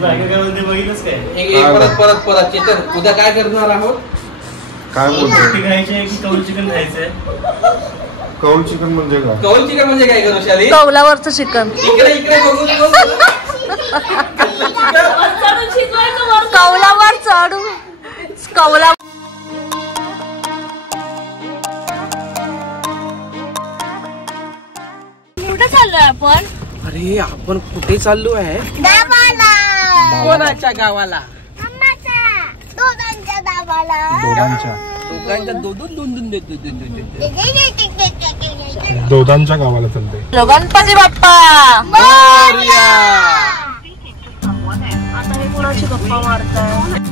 बघितलंच काय परत चेतन उद्या काय करणार आहोत? काय बोलतो? खायचे की कौल चिकन खायचंय? कौल चिकन म्हणजे काय? कौल चिकन म्हणजे काय करू शाली? कौलावरचं चिकन. इकडे बघू कौलावर चढू. कौला कुठे चाललोय आपण? अरे आपण कुठे चाललो आहे? गावाला. कोणाच्या गावाला? दोघांच्या गावाला. दोघांच्या गावाला चालते. गणपती बाप्पा. आता हे कोणाची गप्पा मारताय?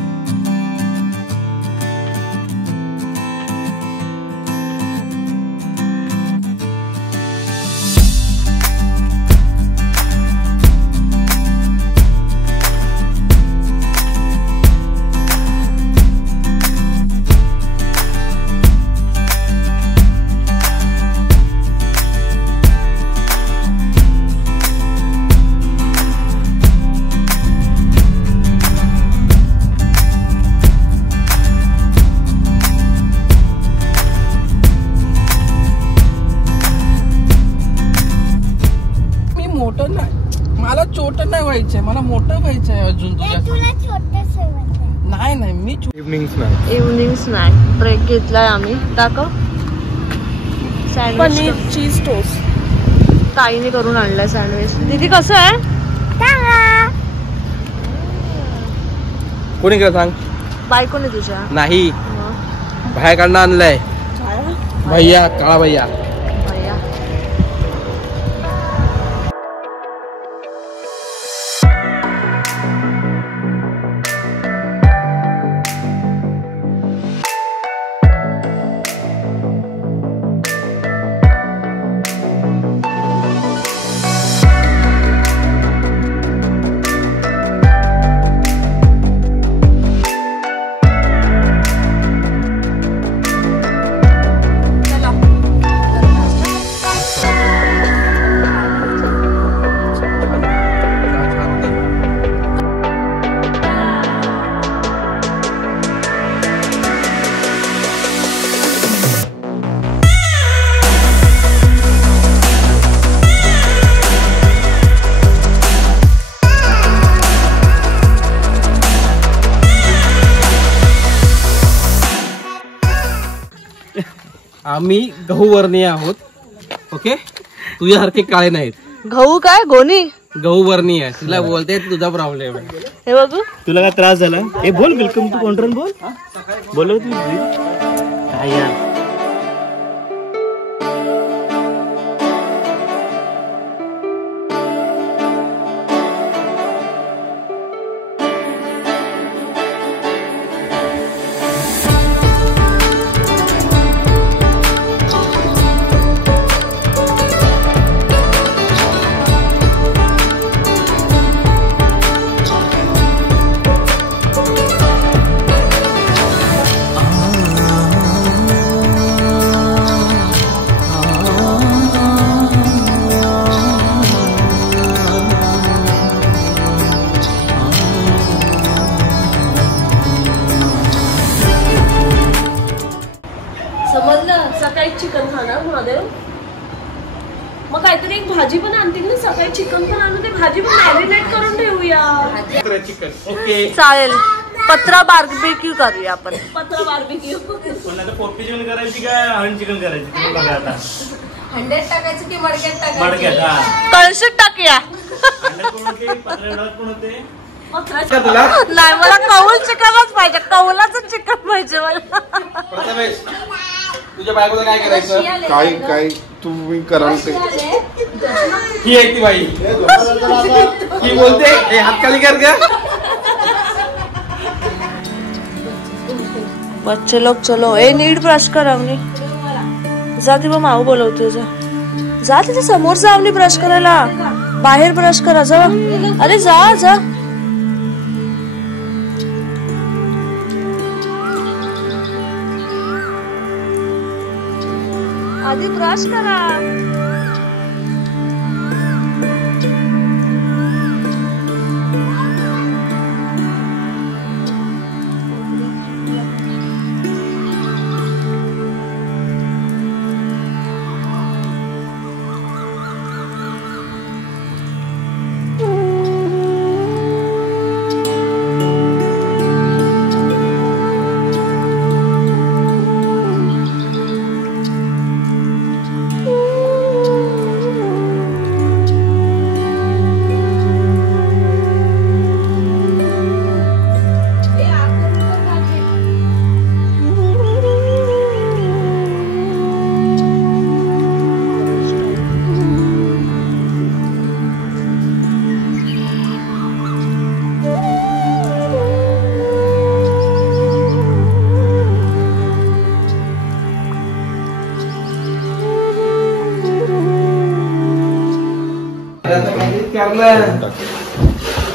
मला छोट नाही व्हायचंय, मला मोठं व्हायचंय अजून तुझ्या. नाही मी इव्हनिंग स्नॅक ब्रेक घेतलाय आम्ही. दाखव. पनीर चीज टोस्ट ताईने करून आणलाय सँडविच. दीदी कसं आहे? कोणी केलं सांग? बायकोने तुझ्या? नाही, बाहेरकडनं आणलंय भैया, काळा भैया. आम्ही गहू वर्णीय आहोत. ओके, तुझ्यासारखे काळे नाहीत. गहू काय? गोनी गहू वर्णीय आहे. तुला बोलते तुझा प्रॉब्लेम आहे. हे बघू. तुला काय त्रास झाला? हे बोल, वेलकम टू कॉन्ट्रोल बोल. बोलव तू काय यार. समजलं? सकाळी चिकन खाणार महादेव. मग काहीतरी एक भाजी पण आणतील ना. सकाळी चिकन पण आणू, ते भाजी पण मॅरिनेट करून ठेवूया. चिकन ओके चालेल. पत्रा बार्बेक्यू करूया आपण. पत्रा बार्बेक्यू. कोणाला पोपटी चिकन करायची का हंड चिकन करायची? तुम्ही बघा आता. हंड्यात टाकायचं की मडक्यात टाकायचं? मडक्यात. कळशीत टाकूया. नाही, मला कौल चिकनच पाहिजे. कौलाचं चिकन पाहिजे मला. प्रथमेश, तुझ्या बायकोला काय करायचं? काय तुम्ही कराल ते. ही आहे ती बाई. ही बोलते हात खाली कर का? बच्चे लोग चलो. ए नीट ब्रश कर अवनी. जा ती माऊ बोलवते. जा तिथे समोर जा अवनी ब्रश करायला. बाहेर ब्रश करा जा. अरे जा जा. आधी ब्रश करा.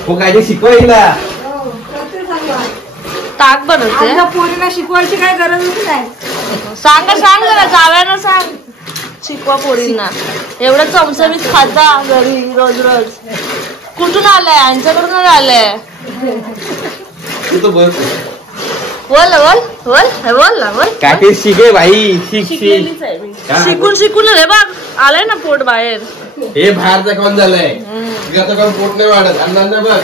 हो काय ते शिकवायला ताक बनवते. पोरीला शिकवायची काय गरजच नाही. सांग जरा जाव्यानं सांग. शिकवा पोरींना. एवढं चमचमीत खाता घरी रोज रोज. कुठून आलंय? यांच्याकडून आलंय. तू तर बोल बोल काय ते शिके भाई. शिकून रे बघ आलंय ना पोट बाहेर. हे बाहेरचं कोण झालंय. आता कोण पोट नाही वाढत. अन्नांना बघ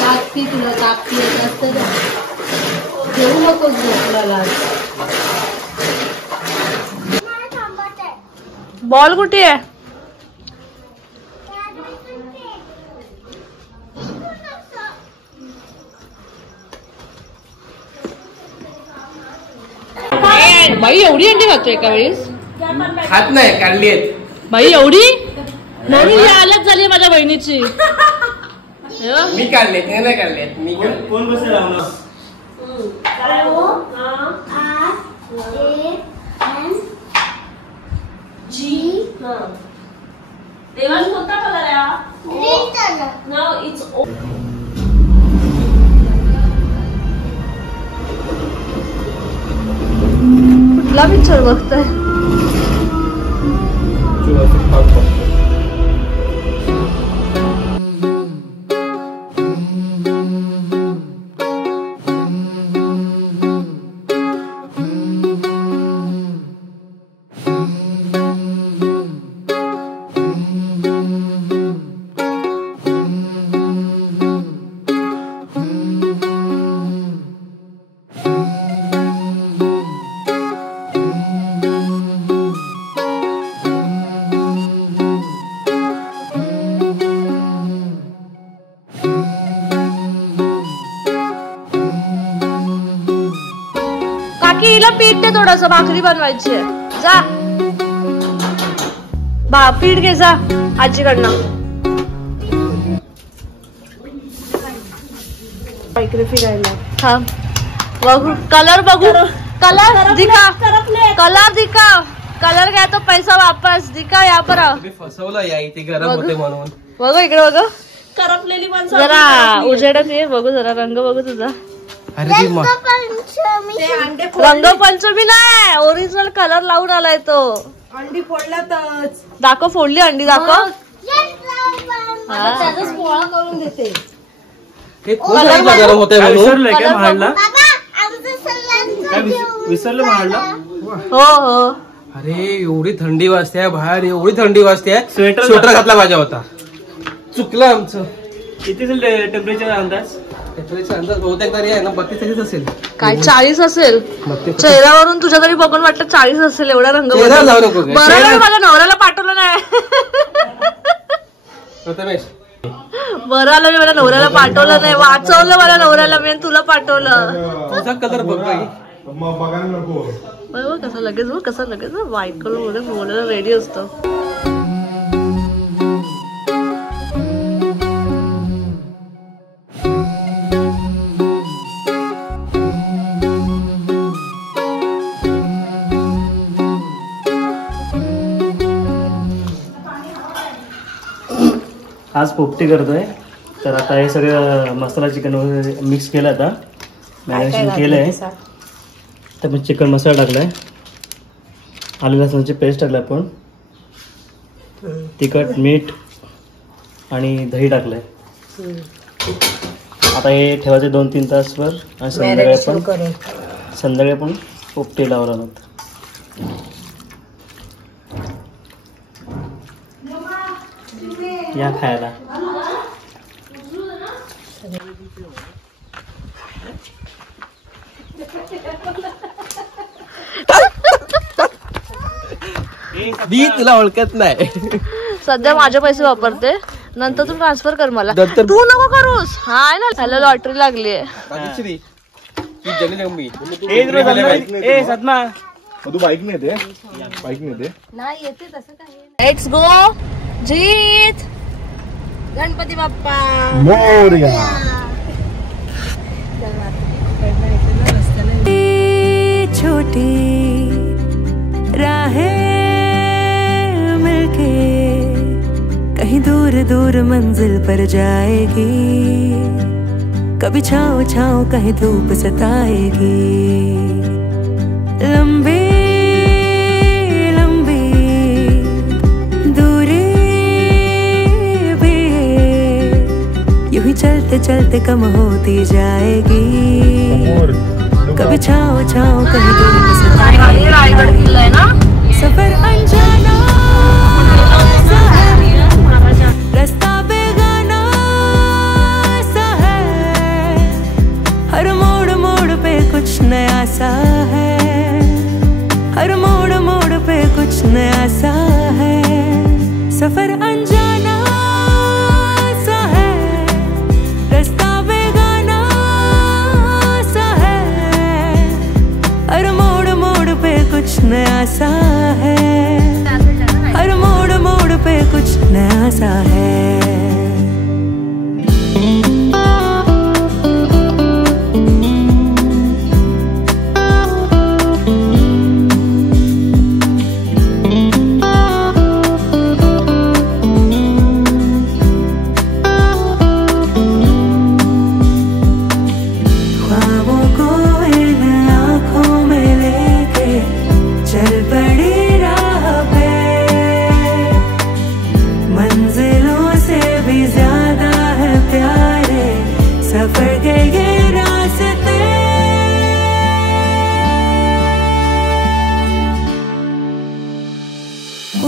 ताकती तुला ताकती येत असतं ना. घेऊ नकोस झोपला. बॉल कुठे आहे? बाई एवढी अंडी खातोय एका वेळेस. खात नाही काढली आहेत. बाई एवढी म्हणून ही हालत झाली माझ्या बहिणीची. मी काढले ते नाही काढले. मी कोण बसेल कोणता कलर आहे? कुठला पिक्चर बघताय? हिला पीठ दे थोडस. भाकरी बनवायची आहे. जा पीठ घे जा आजीकडनं. इकडे फिरायला थांब. बघू कलर बघू. कलर दिखा. कलर दिखा. कलर घ्या तो पैसा वापस दिखा. या पर फसवलं या इथे गरम होते म्हणून. बघू इकडे बघ. करपलेली माणसं जरा उजेडात ये. बघू जरा रंग बघू तुझा. रंगपंचमी नाही ओरिजिनल कलर लावून आलाय तो. अंडी फोडल्यातच. दाखव फोडली अंडी दाखव. त्याचाच पोळा करून देते. गरम होते म्हणून. विसरलंय काय महाडला? विसरलं महाडला? हो. अरे एवढी थंडी वाजते बाहेर. एवढी थंडी वाजते. स्वेटर घातला पाहिजे होता. चुकलं आमचं. किती टेम्परेचर अंदाज? टेम्परेचर अंदाज बहुतेक तरी आहे ना 32 असेल. काय 40 असेल. चेहऱ्यावरून तुझ्या तरी बघून वाटतं 40 असेल. एवढा रंग. चेहरा लावू नको. बरं माझ्या नवऱ्याला पाठवलं नाही. प्रथमेश बरं आलं मी माझ्या नवऱ्याला पाठवलं नाही. वाचवलं माझ्या नवऱ्याला मी तुला पाठवलं. तुझा कलर बघ बाई. बघायला नको. कसं लगेच व्हाईट कलर वगैरे बोलायला रेडी असतो. आज पोपटी करतोय. तर आता हे सगळं मसाला चिकन वगैरे मिक्स केलं. आता मॅरिनेशन केलंय. तर मग चिकन मसाला टाकलाय. आलं लसणाची पेस्ट टाकलाय. आपण तिखट मीठ आणि दही टाकलंय. आता हे ठेवायचे 2-3 तासवर. आणि संध्याकाळी आपण पोपटी लावणार आहोत. या खायला. मी तुला ओळखत नाही. सध्या माझे पैसे वापरते. नंतर तू ट्रान्सफर कर मला. तू नको करूस. हाय ना त्याला लॉटरी लागली आहे. तू बाईक नाही दे. बाईक नाही दे. नाही येते तसं काही. Let's go. जीत गणपती बाप्पा मोरया. छोटी राहें मिलके दूर मंजिल पर जाएगी, कभी छाँव छाँव कहीं धूप सताएगी। लंबी लंबी दूरी भी यूं ही चलते चलते कम होती जाएगी, कभी छाँव छाँव कहीं धूप सताएगी। सफर अनजाना सा है, रास्ता बेगाना सा है, हर मोड़ मोड़ पे कुछ नया सा है, हर मोड़ मोड़ पे कुछ नया सा है। सफर अनजाना सा है, रास्ता बेगाना सा है, हर मोड़ मोड़ पे कुछ नया सा है, हर मोड़ मोड़ पे कुछ नया सा है। ख्वाबों को इन आँखों में लेके चल पड़ी राह पे, मंजिलों से भी ज्यादा है प्यारे सफर के ये रास्ते।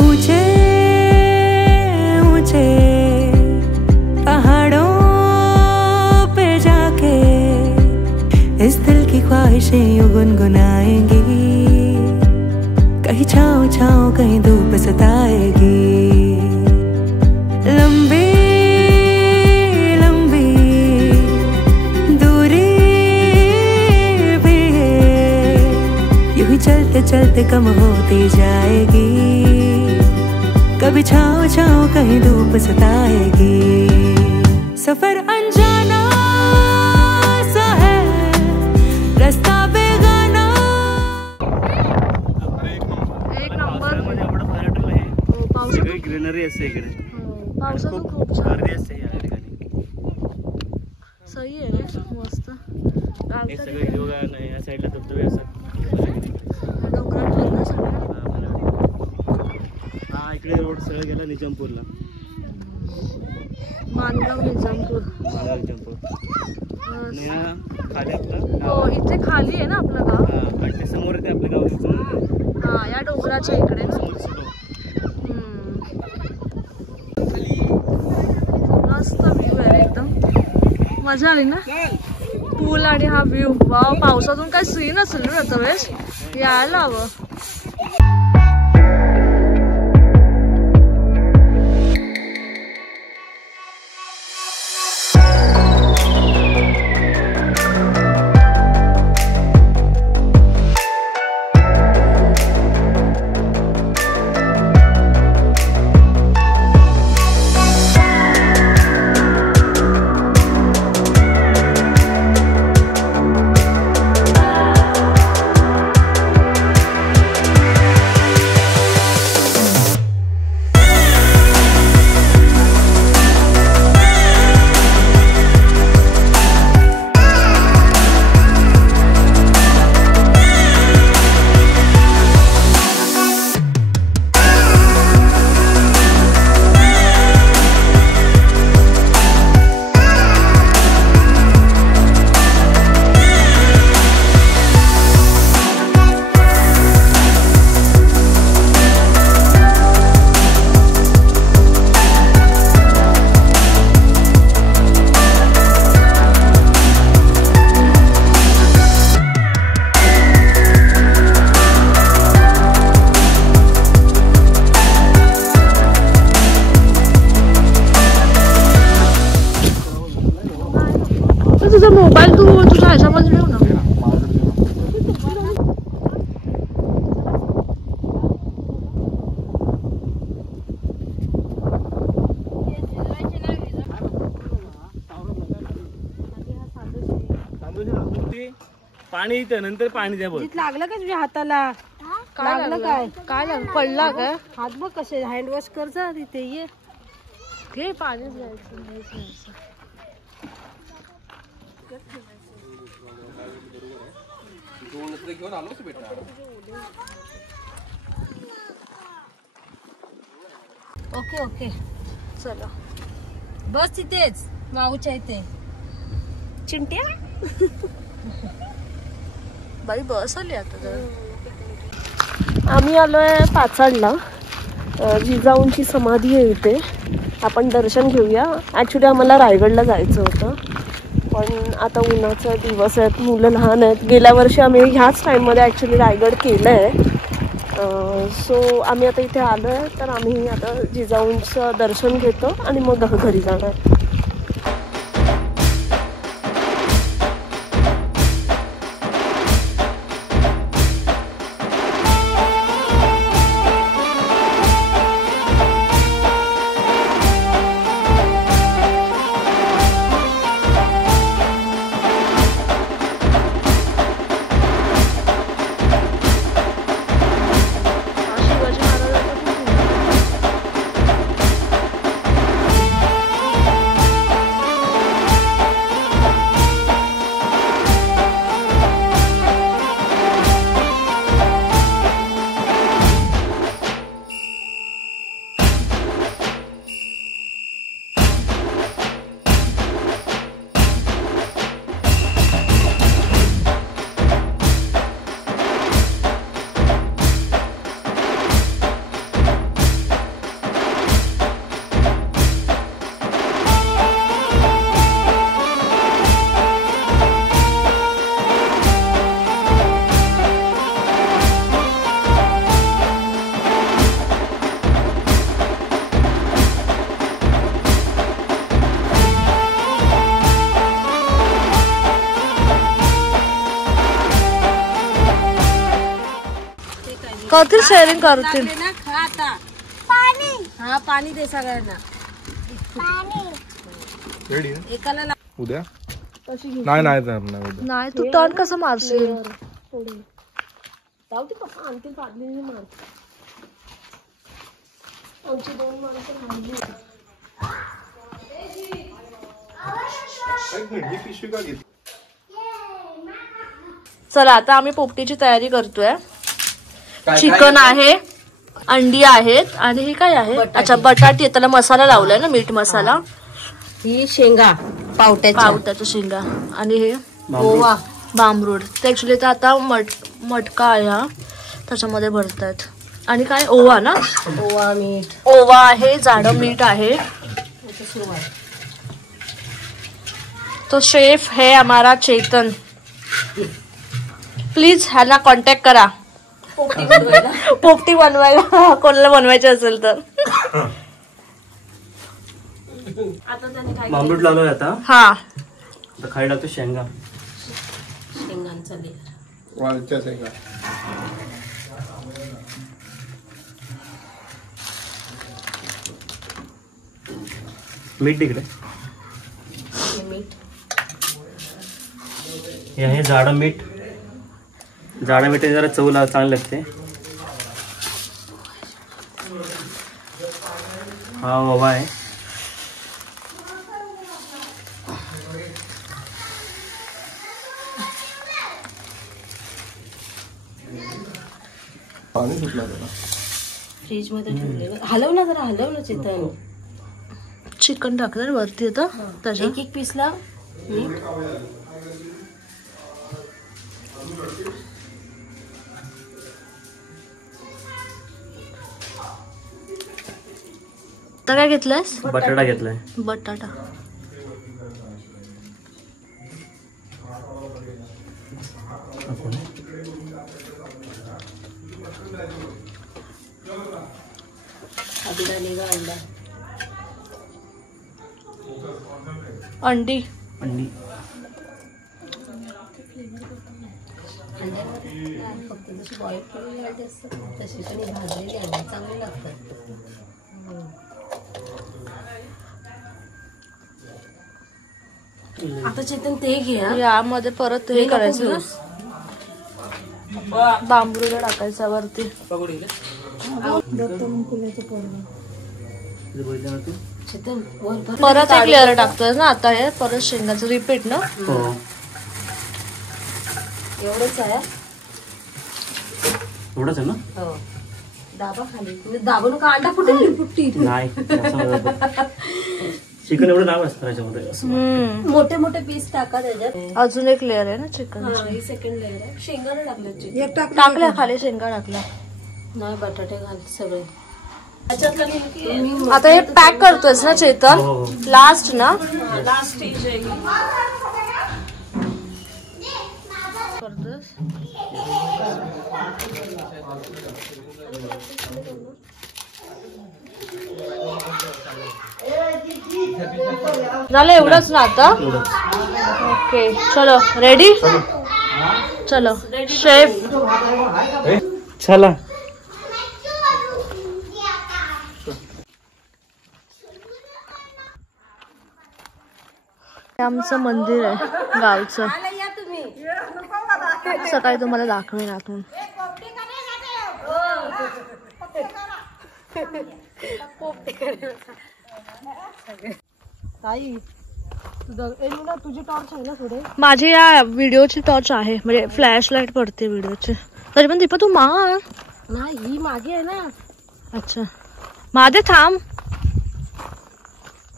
ऊंचे ऊंचे पहाड़ों पे जाके इस दिल की ख्वाहिशें यूं गुनगुनाएंगी, कहीं छाँव छाँव कहीं धूप सताएगी। लंबी लंबी दूरी भी यूं ही चलते चलते कम होती जाएगी, कभी छाँव छाँव कहीं धूप सताएगी। सफर अनजाना सा है, रास्ता बेगाना। एक नंबर. एवढं पर्यटन आहे, पाऊस सगळी ग्रीनरी असते इकडे, पावसातून खूप छान गर्दी असते या ठिकाणी. सही आहे रे, मस्त. हे सगळे हिरवगार आहे, या साईडला धबधबे असतात. डोंगरात ना सगळं. हा इकडे रोड सरळ गेला निजामपूरला, मानगाव निजामपूर. मानगाव निजामपूर. आणि हा खाली आपला हो, इथे खाली आहे ना आपलं गाव. हा, आणि ते समोर येते आपलं गाव निजामपूर. हा, या डोंगराच्या इकडे ना. समोर दिसतो. मस्त व्ह्यू आहे एकदम, मजा आली ना. पूल आणि हा व्ह्यू. वाव, पावसातून काय सीन असेल ना त्याचा वेळेस, यायला हवं. तुझा मोबाईल तू तुझ्या ह्याच्यामध्ये ठेव ना. पाणी इथं नंतर पाणी द्या बोल. लागलं का तुझ्या हाताला? लागलं काय? काय लागलं? पडला काय? हात बघ कसे हँड वॉश कर जा तिथे ये. घे पाणीच घ्यायचं नाहीच घ्यायचं. घेऊन आलोच बेटा. ओके ओके चला बस तिथेच माऊच्या इथे. चिंट्या बाई बस आली आता जरा. आम्ही आलोय पाचाडला. जिजाऊंची समाधी आहे इथे. आपण दर्शन घेऊया. ॲक्च्युली आम्हाला रायगडला जायचं होतं पण आता उन्हाचा दिवस आहेत, मुलं लहान आहेत. गेल्या वर्षी आम्ही ह्याच टाईममध्ये ॲक्च्युली रायगड केलं आहे. सो आम्ही आता इथे आलो आहे तर आम्ही आता जिजाऊंचं दर्शन घेतो आणि मग घरी जाणार. करतील शेअरिंग करतील. हा पाणी दे सगळ्यांना. रेडी एकाला उद्या नाही नाही उद्या. नाही तू टर्न कसं मारशील. जाऊदे पप्पा आणतील पाडली मार. आमची 2 माणसं राहिली. एक मिनिट ही पिशवी का घेतली. चला आता आम्ही पोपटीची तयारी करतोय. चिकन आहे, अंडी आहेत आणि हे काय आहे. अच्छा बटाटी. त्याला मसाला लावलाय ना, मीठ मसाला. ही शेंगा पावट्याचा शेंगा आणि हे ओवा बांबरूड. ते ऍक्च्युली तर आता मटका आहे हा, त्याच्यामध्ये भरतायत. आणि काय ओवा ना, ओवा मीठ ओवा आहे, जाडं मीठ आहे. तो शेफ है हमारा चेतन. प्लीज ह्याला कॉन्टॅक्ट करा पोपटी बनवायला कोणाला बनवायचे असेल तर. बांबूट लावलोय आता. हा खाली टाकतो शेंगा. शेंगांचा लेअर. वालच्या शेंगा. मीठ तिकडे. मीठ हे आहे जाडं मीठ. जाडं मीठ जरा चव चांगली लागते. हा ओवा आहे. पाणी सुटला त्याला. फ्रीज मध्ये ठेवलेलं. हलव ना जरा, हलव ना चेतन. चिकन टाकणार वरती आता त्याच्या. एक एक पीसला मीठ. तर काय घेतलंयस. बटाटा घेतलाय. बटाटा. साबुदाणे अंडा. अंडी. अंडी फक्त जशी बॉईल केलेली अंडी असतात तशी, पण भाजलेली अंडी चांगली लागतात. आता चेतन ते घे. यामध्ये परत हे करायचं, बांबरूला टाकायचा वरती. परत एक लेअर टाकतोय ना आता, हे परत शेंगाचं रिपीट ना. हो एवढंच आहे. एवढंच आहे ना. हो दाबा खाली, दाबून का अंडा फुटेल फुट्टी. नाही चिकन एवढं नाव असतं त्याच्यामध्ये असं. मोठे मोठे पीस टाका त्याच्यात. अजून एक लेअर आहे ना चिकन. ही सेकंड लेअर आहे. शेंगाने टाकले, टाकल्या खाली शेंगा टाकल्या. नाही बटाटे घाल सगळे. आता हे पॅक करतोयस ना चेतन. लास्ट ना. लास्ट स्टेज आहे. झालं एवढंच ना आता. ओके चलो रेडी. चलो शेफ. चला आमचं मंदिर आहे गावचं. सकाळी तुम्हाला दाखवेन आतून. तुझी टॉर्च आहे ना पुढे. माझी या व्हिडिओची टॉर्च आहे, म्हणजे फ्लॅश लाईट पडते व्हिडिओची. तरी पण दीपा तू मार. नाही ही मागे आहे ना. अच्छा मादे थांब.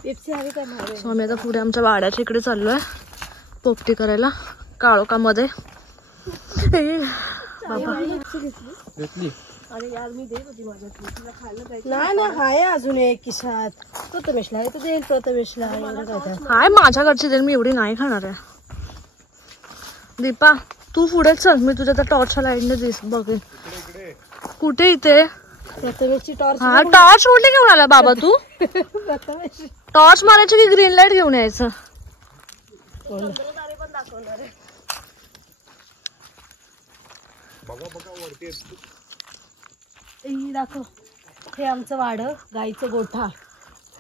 पेप्सी हवी काय मागे. सो आम्ही आता पुढे आमच्या वाड्याच्या इकडे चाललोय पोपटी करायला काळोखामध्ये. नाही ना हाय अजून एक किशात. तो तमेशला आहे, तो देईल तो तमेशला. हाय माझ्याकडची देईल, मी एवढी नाही खाणार आहे. दीपा तू पुढे चल, मी तुझ्या त्या टॉर्चच्या लाईटने दिस बघेन. कुठे इथे. प्रथमेशची टॉर्च. हा टॉर्च कुठे घेऊन आला बाबा तू. टॉर्च मारायची की ग्रीन लाईट घेऊन यायचं. दाखव. हे आमचं वाड, गाईचं गोठा.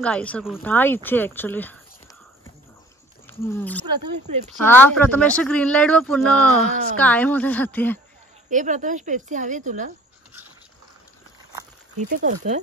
गाईचा गोठा हा इथे ऍक्च्युली. प्रथमेश पेप्सी. हा प्रथमेश ग्रीन लाईट वर पूर्ण स्काय मध्ये जाते. हे प्रथमेश पेप्सी हवी तुला. इथे करतोय.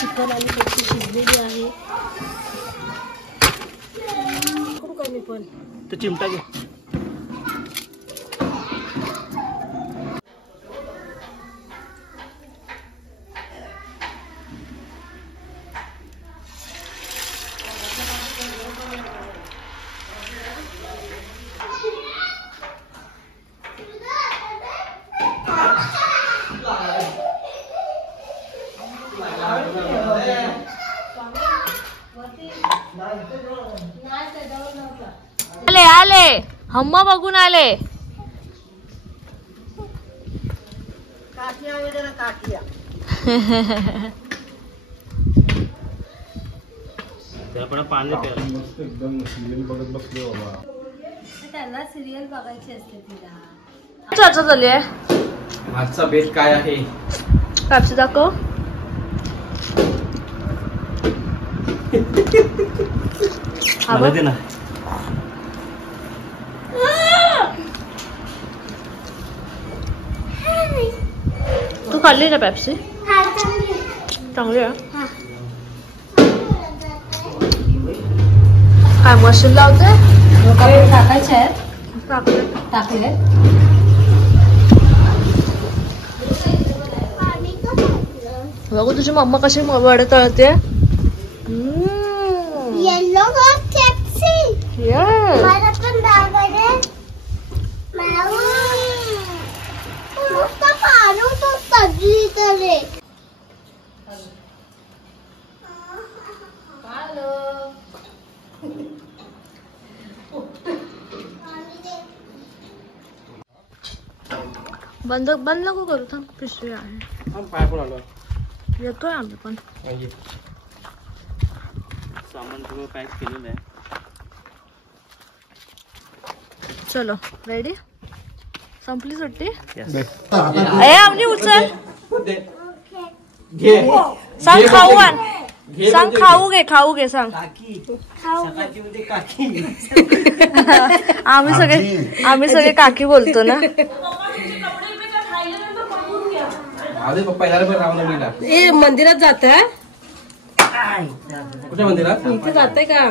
चिकन आणि कच्ची शिजलेली आहे. करू का मी पण तो चिमटा घे. आले आले हम्मा बघून आले. त्याला पण पाणी प्यायला. मस्त एकदम सिरियल बघत बसले बाबा. त्यांना सिरियल बघायची असते तिला. चर्चा चालली आहे. आजचा बेत काय आहे? पेप्सी दाखव. मला दे ना. तू खाल्ली ना पेप्सी? चांगली आहे. काय मशीन लावते? टाकायचे आहेत. टाकले बघू तुझी मम्मा कशी वडे तळते. येलो पेप्सी मला पण दाखवते. नुसतं पाणी तो सगळीकडे. बंद बंद नको करू. थांब पिशवी आहे. पाय पण आलो. येतोय आम्ही पण. सामान सगळं पॅक केलेलं आहे. चलो रेडी. संपली सुट्टी. Yes. ए आमनी उचल. घे. सांग खाऊ आण. सांग खाऊ घे सांग. आम्ही सगळे काकी बोलतो ना. आले पप्पा यार पण रामनवमीला. ए मंदिरात जात आहे. कुठे मंदिरात? इथे जाते का?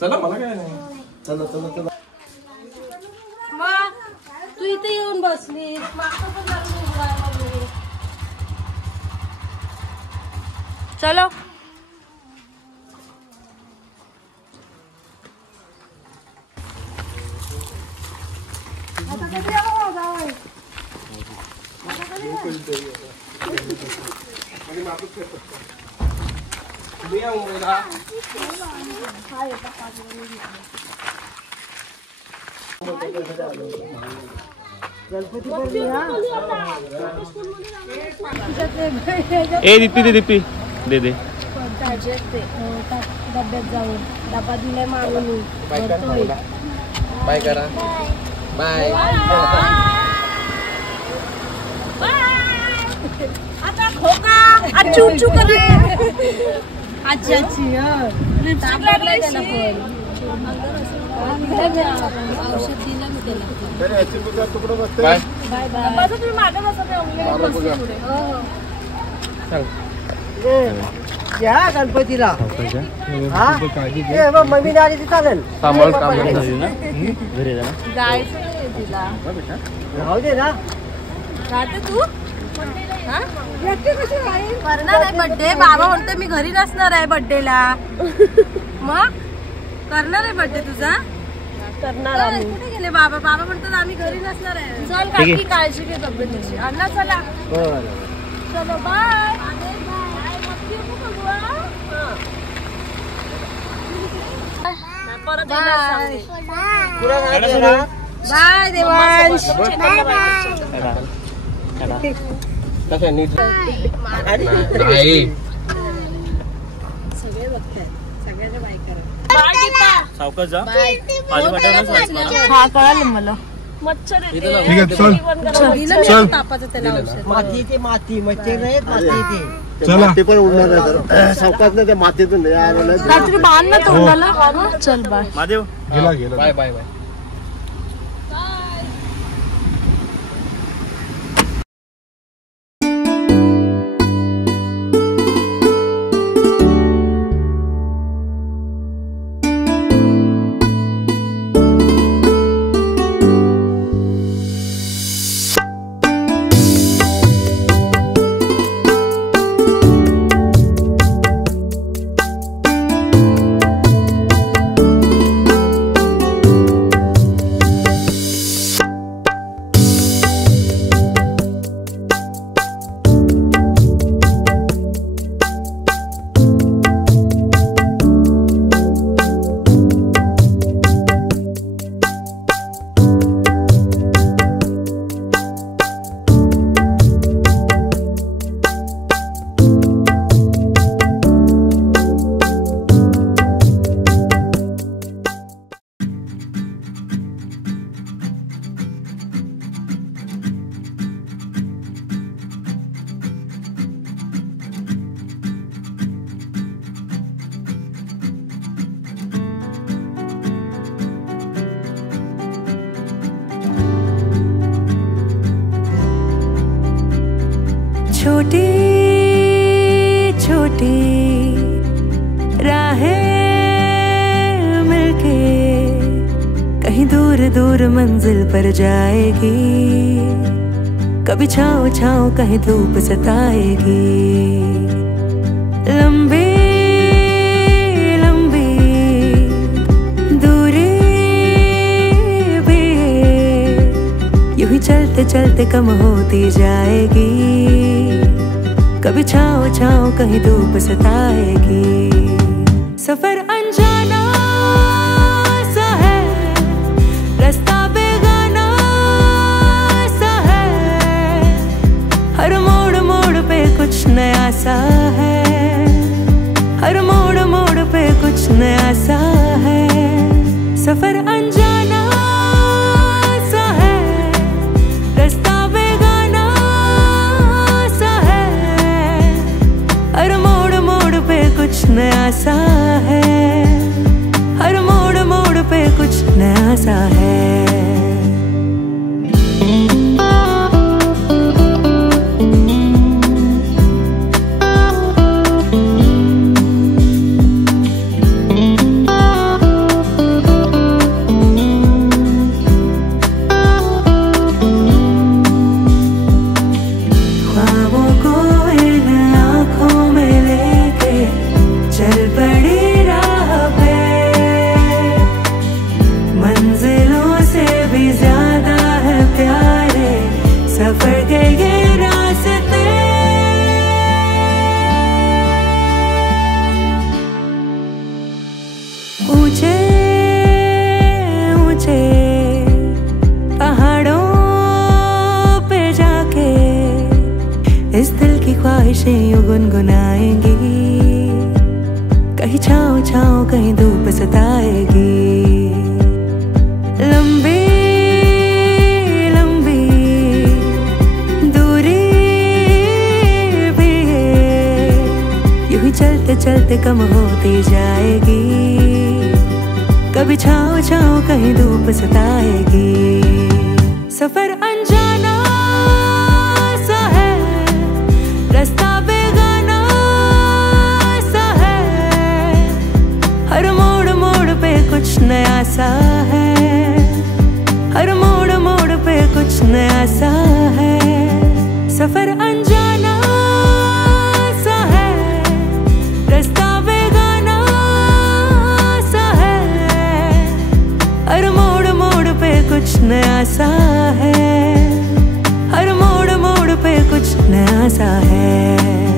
चला मला काय नाही. चला चला चला. मग तू इथे येऊन बसली. चलो ए दीप्ती दे डब्यात जाऊन डबा दिलाय मागून. बाय करा. बाय. आता खोका आचू करे. आजी लिपस्टिक लागलाय त्याला पण. औषध दिलं मी त्याला. बाय. Bye bye. तुम्ही मागे बसा. घ्या गणपतीला. मम्मी आली ती चालेल. सांभाळ काम घरी ना. जायचं तिला. राहू दे ना. राहते तू. करणार आहे बर्थडे. बाबा म्हणतो मी घरी नसणार आहे बर्थडेला. मग करणार आहे बर्थडे तुझा. करणार. कुठे गेले बाबा? बाबा म्हणतात आम्ही घरी नसणार आहे. चल काकी काळजी घे तब्येतीची. अण्णा चला. चलो बाय. बाय देवांश. नीट. सावकाश जा. पाणी वाटायलाच वाचलं. हा कळालं मला. मच्छर ठीक आहे, चल. चल. तापाचं त्याला औषध. माती मच्छर नाही माती चला. ते पण उडणार नाही सावकाश नाही त्या मातीतून काहीतरी बांध ना तोंडाला. चल बाय. महादेव गेला बाय बाय बाय. छोटी छोटी राहें मिलके कहीं दूर दूर मंजिल पर जाएगी, कभी छाँव छाँव कहीं धूप सताएगी। लंबी लंबी दूरी भी यूं ही चलते चलते कम होती जाएगी, कभी छाँव छाँव कहीं धूप सताएगी। सफर अनजाना सा है, रास्ता बेगाना सा है, हर मोड़ मोड़ पे कुछ नया सा है, हर मोड़ मोड़ पे कुछ नया सा है। सफर अनजाना सा है, रास्ता बेगाना सा है, हर मोड़ मोड़ पे कुछ नया सा है, हर मोड़ मोड़ पे कुछ नया सा है। ऊंचे ऊंचे पहाड़ों पे जाके इस दिल की ख्वाहिशें यूं गुनगुनाएंगी, कहीं छाँव छाँव कहीं धूप सताएगी। लंबी लंबी दूरी भी यूं ही चलते चलते कम होती जाएगी, कभी छाँव छाँव कहीं धूप सताएगी। सफर अनजाना सा है, रास्ता बेगाना सा है, हर मोड़ मोड़ पे कुछ नया सा है, हर मोड़ मोड़ पे कुछ नया सा है। सफर अनजाना सा है, रास्ता बेगाना सा है, हर मोड़ मोड़ पे कुछ नया सा है, हर मोड़ मोड़ पे कुछ नया सा है।